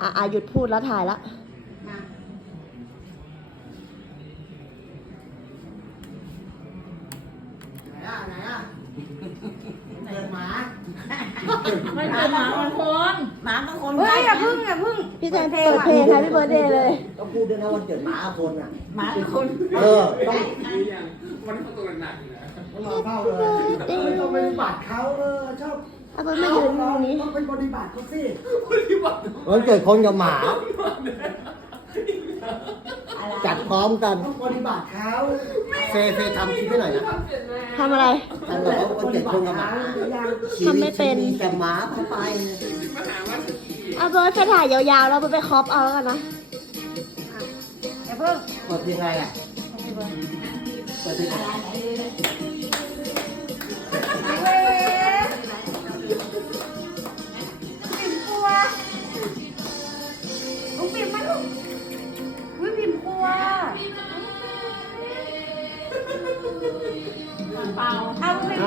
หยุดพูดแล้วถ่ายละไหนอ่ะเกิดหมาไม่เกิดหมาบางคนหมาบางคนเฮ้ยอย่าพึ่งพี่แซนเปิดเพลงแฮปปี้เบิร์ดเดย์เลยต้องพูดด้วยนะวันเกิดหมาคนอ่ะหมาบางคนต้องวันนี้เขาตัวหนักอยู่นะต้องรอเข้าเลยต้องไปปฏิบัติเขาชอบเบิร์ดมายืนตรงนี้ต้องเป็นปฏิบัติเขาสิวันเกิดคนกับหมา จัดพร้อมกันต้องปฏิบัติเขาเฟทำคลิปให้หน่อยนะทำอะไรทำแบบว่าวันเกิดคนกับหมาทำไม่เป็นชีวิตแต่หมาเข้าไปเบิร์ดจะถ่ายยาวๆแล้วเบิร์ดไปครอปเอาแล้วกันนะอย่าพึ่งเปิดเพลงอะไรอ่ะเปิดเพลงอะไรเว้ยปิ่มกลัวลูกปิ่มมาลูกอุ้ยปิ่มกลัวเปล่าเอาลูกปิ่ม